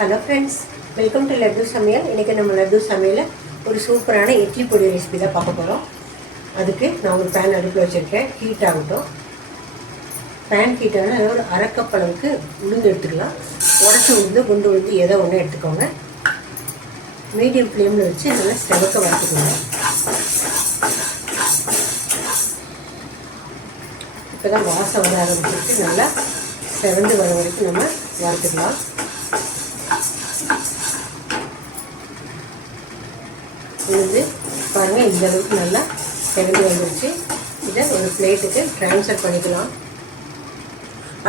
Hello friends, welcome to laddu சமையல். இன்றைக்கி நம்ம லட்டு சமையலில் ஒரு சூப்பரான இட்லி பொடி ரெசிபி தான் பார்க்க போகிறோம். அதுக்கு நான் ஒரு பேன் அடுப்பில் வச்சுருக்கேன். ஹீட் ஆகட்டும். பேன் ஹீட் ஆனால் ஒரு அரை கப் அளவுக்கு உளுந்து எடுத்துக்கலாம். உடச்சி உளுந்து, குண்டு உளுந்து ஏதோ ஒன்று எடுத்துக்கோங்க. மீடியம் ஃப்ளேமில் வச்சு நல்லா செவக்க வறுத்துக்கோங்க. இப்போ தான் வாசம் வர ஆரம்பிச்சிருக்கு. நல்லா செவந்து வர வரைக்கும் நம்ம வறுத்துக்கலாம். உளுந்து பாருங்கள், இந்த அளவுக்கு நல்லா செவந்து வந்துருச்சு. இதை ஒரு பிளேட்டுக்கு ட்ரான்ஸ்ஃபர் பண்ணிக்கலாம்.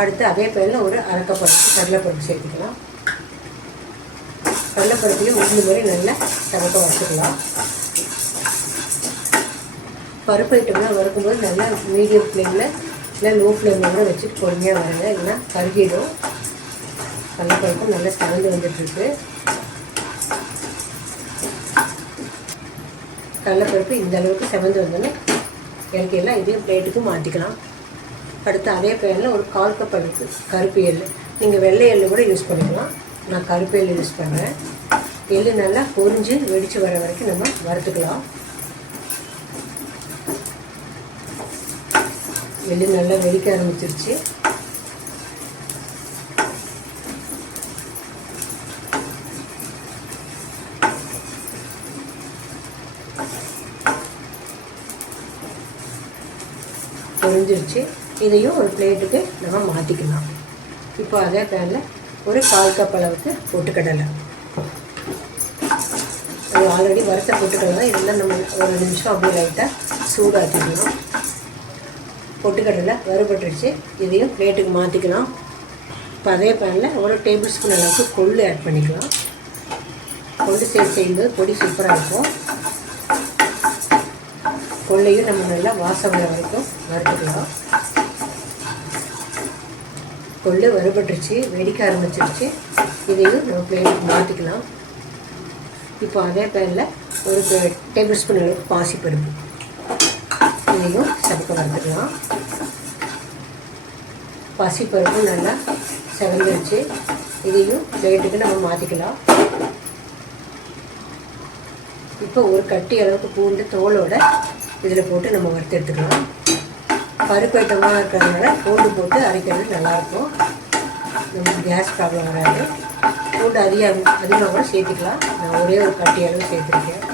அடுத்து அதே பேனில் ஒரு அரை கப் அளவுக்கு கடலைப்பருப்பு சேர்த்துக்கலாம். கடலைப்பருப்புலேயும் உளுந்து மாதிரி நல்லா செவக்க வறுத்துக்கலாம். பருப்பு ஐட்டம்லாம் வறுக்கும்போது நல்லா மீடியம் ஃப்ளேமில் இல்லை லோ ஃப்ளேமில் கூட வச்சுட்டு பொறுமையாக வருங்க, இல்லைன்னா கருகிடும். கடலைப்பருப்பு நல்லா செவந்து வந்துட்டுருக்கு. கடலைப்பருப்பு இந்த அளவுக்கு செவந்து வந்தோன்னே இறக்கிடலாம். இதையும் பிளேட்டுக்கு மாற்றிக்கலாம். அடுத்து அதே பேனில் ஒரு 1/4 கப் அளவுக்கு கருப்பு எள், நீங்கள் வெள்ளை எள் கூட யூஸ் பண்ணிக்கலாம். நான் கருப்பு எள் யூஸ் பண்ணுறேன். எள் நல்லா பொரிஞ்சு வெடித்து வர வரைக்கும் நம்ம வறுத்துக்கலாம். எள் நல்லா வெடிக்க ஆரம்பிச்சிருச்சு. பொரிஞ்சிருச்சு. இதையும் ஒரு பிளேட்டுக்கு நம்ம மாற்றிக்கலாம். இப்போ அதே பேனில் ஒரு 1/4 கப் அளவுக்கு பொட்டுக்கடலை, அது ஆல்ரெடி வறுத்த பொட்டுக்கடலை, இதெல்லாம் நம்ம ஒரு நிமிஷம் அப்படியே லைட்டாக சூடாக்கிக்கலாம். பொட்டுக்கடலை வறுபட்டுருச்சு. இதையும் பிளேட்டுக்கு மாற்றிக்கலாம். இப்போ அதே பேனில் ஒரு டேபிள் ஸ்பூன் அளவுக்கு கொள்ளு ஆட் பண்ணிக்கலாம். கொள்ளு சேர்த்து செய்யும்போது பொடி சூப்பராக இருக்கும். கொள்ளையும் நம்ம நல்லா வாசம் வர வரைக்கும் வறுத்துக்கலாம். கொள்ளு வறுபட்டுருச்சு, வெடிக்க ஆரம்பிச்சிருச்சு. இதையும் நம்ம பிளேட்டுக்கு மாற்றிக்கலாம். இப்போ அதே பேனில் ஒரு டேபிள் ஸ்பூன் அளவுக்கு பாசிப்பருப்பு, இதையும் சமைக்க வறுத்துக்கலாம். பாசிப்பருப்பும் நல்லா செவந்துருச்சு. இதையும் பிளேட்டுக்கு நம்ம மாற்றிக்கலாம். இப்போ ஒரு கட்டி அளவுக்கு பூண்டு தோலோட இதில் போட்டு நம்ம வறுத்து எடுத்துக்கலாம். பருப்பு ஐட்டமாக இருக்கிறதுனால பூண்டு போட்டு அரைக்கிறது நல்லாயிருக்கும். நமக்கு கேஸ் ப்ராப்ளம் வராது. பூண்டு அதிகமாக கூட சேர்த்துக்கலாம். நான் ஒரே ஒரு கட்டி அளவு சேர்த்துருக்கேன்.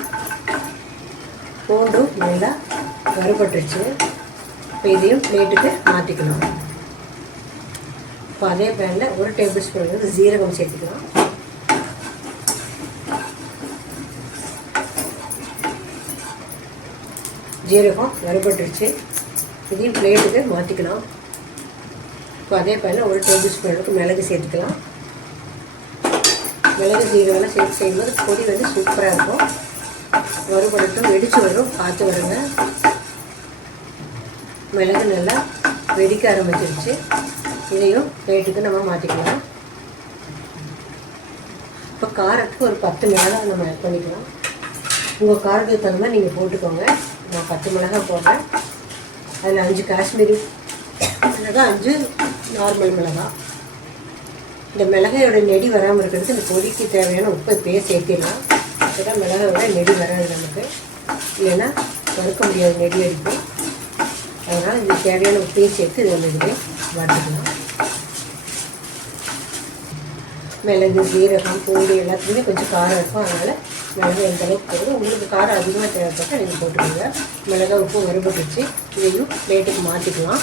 பூண்டும் நல்லா வறுபட்டுருச்சு. இப்போ இதையும் பிளேட்டுக்கு மாற்றிக்கலாம். இப்போ அதே பேனில் ஒரு டேபிள் ஸ்பூன் வந்து ஜீரகம் சேர்த்துக்கலாம். ஜீரகம் வறுபட்டுருச்சு. இதையும் பிளேட்டுக்கு மாற்றிக்கலாம். இப்போ அதே பேனில் ஒரு டேபிள் ஸ்பூன் அளவுக்கு மிளகு சேர்த்துக்கலாம். மிளகு ஜீரகம்லாம் சேர்த்து செய்யும்போது பொடி வந்து சூப்பராக இருக்கும். வறுபடட்டும், வெடித்து வரும், பார்த்து வருங்க. மிளகு நல்லா வெடிக்க ஆரம்பிச்சிருச்சு. இதையும் பிளேட்டுக்கு நம்ம மாற்றிக்கலாம். இப்போ காரத்துக்கு ஒரு 10 மிளகாய் நம்ம ஆட் பண்ணிக்கலாம். உங்கள் காரத்துக்கு தகுந்த மாதிரி நீங்கள் போட்டுக்கோங்க. நான் 10 மிளகாய் போடுறேன். அதில் 5 காஷ்மீரி மிளகாய், 5 நார்மல் மிளகாய். இந்த மிளகாயோட நெடி வராமல் இருக்கிறதுக்கு இந்த பொடிக்கு தேவையான உப்பை இப்போயே சேர்த்திடலாம். அப்போ மிளகாயோட நெடி வராது நமக்கு, இல்லைன்னா வறுக்க முடியாது, நெடி அடிக்கும். அதனால் இந்த தேவையான உப்பையும் சேர்த்து இதை நெடியை வறுத்துக்கலாம். மிளகு, ஜீரகம், பூண்டு எல்லாத்துலேயுமே கொஞ்சம் காரம் இருக்கும். அதனால் மிளகு எந்த அளவுக்கு போடுது. உங்களுக்கு காரம் அதிகமாக தேவைப்பட்டால் நீங்கள் போட்டுக்கோங்க. மிளகாய் உப்பு வறுபட்டுச்சு. இதையும் பிளேட்டுக்கு மாற்றிக்கலாம்.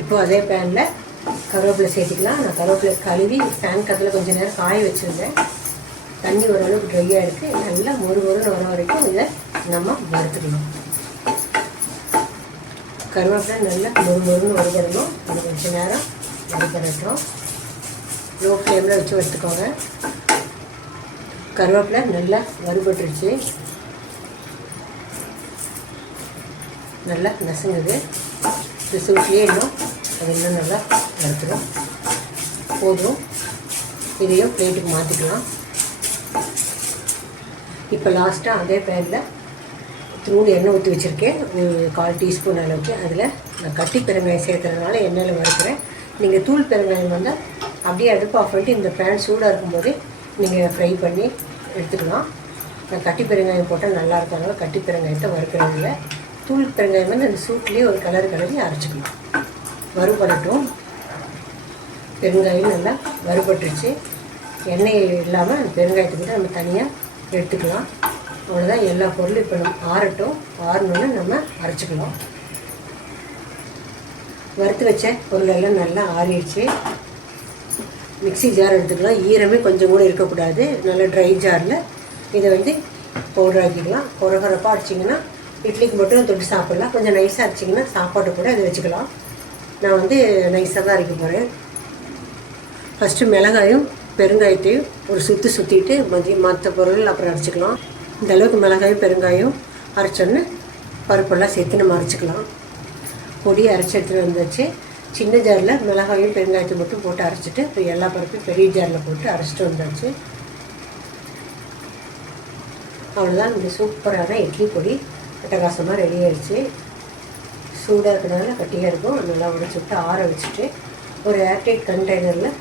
இப்போது அதே பேனில் கருவேப்பிலை சேர்த்துக்கலாம். நான் கருவேப்பிலை கழுவி ஃபேன் காற்றுல கொஞ்சம் நேரம் காய வச்சுருந்தேன். தண்ணி ஓரளவுக்கு ட்ரையாக இருக்குது. நல்லா மொறுன்னு வர வரைக்கும் இதை நம்ம வறுத்துக்கணும். கருவேப்பிலை நல்லா மொறுன்னு வறுபடணும். அது கொஞ்சம் நேரம் வறுபடட்டும். லோ ஃப்ளேமில் வச்சு வறுத்துக்கோங்க. கருவேப்பிலை நல்லா வறுபட்டுருச்சு. நல்லா நசுங்குது. இது சூட்லேயே இன்னும் அது இன்னும் நல்லா வறுத்துடும். போதும். இதையும் பிளேட்டுக்கு மாற்றிக்கலாம். இப்போ லாஸ்ட்டாக அதே பேனில் தூள் எண்ணெய் ஊற்றி வச்சுருக்கேன். 1/4 டீஸ்பூன் அளவுக்கு. அதில் நான் கட்டி பெருங்காயம் சேர்க்கறதுனால எண்ணெயில் வறுக்கிறேன். நீங்கள் தூள் பெருங்காயம் வந்தால் அப்படியே அடுப்பு ஆஃப் பண்ணிட்டு இந்த பேன் சூடாக இருக்கும்போதே நீங்கள் ஃப்ரை பண்ணி எடுத்துக்கலாம். நான் கட்டி பெருங்காயம் போட்டால் நல்லா இருக்காங்க. கட்டி பெருங்காயத்தை வறுக்கிறதில்ல, தூள் பெருங்காயம் வந்து அந்த சூட்லேயே ஒரு கலர் கலரி அரைச்சிக்கலாம். வறுபடட்டும். பெருங்காயம் நல்லா வறுபட்டுருச்சு. எண்ணெய் இல்லாமல் அந்த பெருங்காயத்தை கூட நம்ம தனியாக எடுத்துக்கலாம். அவ்வளோதான். எல்லா பொருளும் இப்போ நம்ம ஆறட்டும். ஆறணுன்னு நம்ம அரைச்சிக்கலாம். வறுத்து வச்ச பொருளெல்லாம் நல்லா ஆறிடுச்சு. மிக்ஸி ஜார் எடுத்துக்கலாம். ஈரமே கொஞ்சம் கூட இருக்கக்கூடாது. நல்ல ட்ரை ஜாரில் இதை வந்து பவுடர் ஆக்கிக்கலாம். கொரகொரப்பாக அரைச்சிங்கன்னா இட்லிக்கு மட்டும் தொட்டு சாப்பிட்லாம். கொஞ்சம் நைஸாக அரைச்சிங்கன்னா சாப்பாடு கூட இதை வச்சுக்கலாம். நான் வந்து நைஸாக தான் அரைக்க போகிறேன். ஃபஸ்ட்டு மிளகாயும் பெருங்காயத்தையும் ஒரு சுற்றிட்டு மற்ற பொருள் அப்புறம் அரைச்சிக்கலாம். இந்த அளவுக்கு மிளகாயும் பெருங்காயம் அரைச்சோன்னு பருப்பெல்லாம் சேர்த்து நம்ம அரைச்சிக்கலாம். பொடி அரைச்சி எடுத்துகிட்டு வந்தாச்சு. சின்ன ஜாரில் மிளகாயும் பெருங்காயத்தை மட்டும் போட்டு அரைச்சிட்டு இப்போ எல்லா பருப்பையும் பெரிய ஜாரில் போட்டு அரைச்சிட்டு வந்தாச்சு. அவ்வளோதான். இந்த சூப்பரான இட்லி பொடி அட்டகாசமாக ரெடி ஆகிடுச்சு. சூடாக இருக்கிறதுனால கட்டியாக இருக்கும். நல்லா உடச்சி விட்டு ஆற வச்சுட்டு ஒரு ஏர்டைட் கண்டெய்னரில்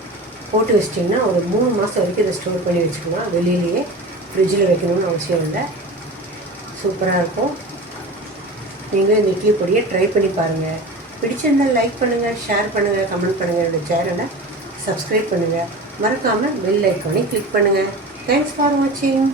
போட்டு வச்சிட்டிங்கன்னா ஒரு 3 மாதம் வரைக்கும் இதை ஸ்டோர் பண்ணி வச்சுக்கலாம். வெளியிலேயே ஃப்ரிட்ஜில் வைக்கணும்னு அவசியம் இல்லை. சூப்பராக இருக்கும். நீங்களும் இந்த இட்லி பொடியை ட்ரை பண்ணி பாருங்கள். பிடிச்சிருந்தால் லைக் பண்ணுங்கள், ஷேர் பண்ணுங்கள், கமெண்ட் பண்ணுங்கள். என்னோடய சேனலை சப்ஸ்கிரைப் பண்ணுங்கள். மறக்காமல் பெல் ஐக்கானை கிளிக் பண்ணுங்கள். தேங்க்ஸ் ஃபார் வாட்சிங்.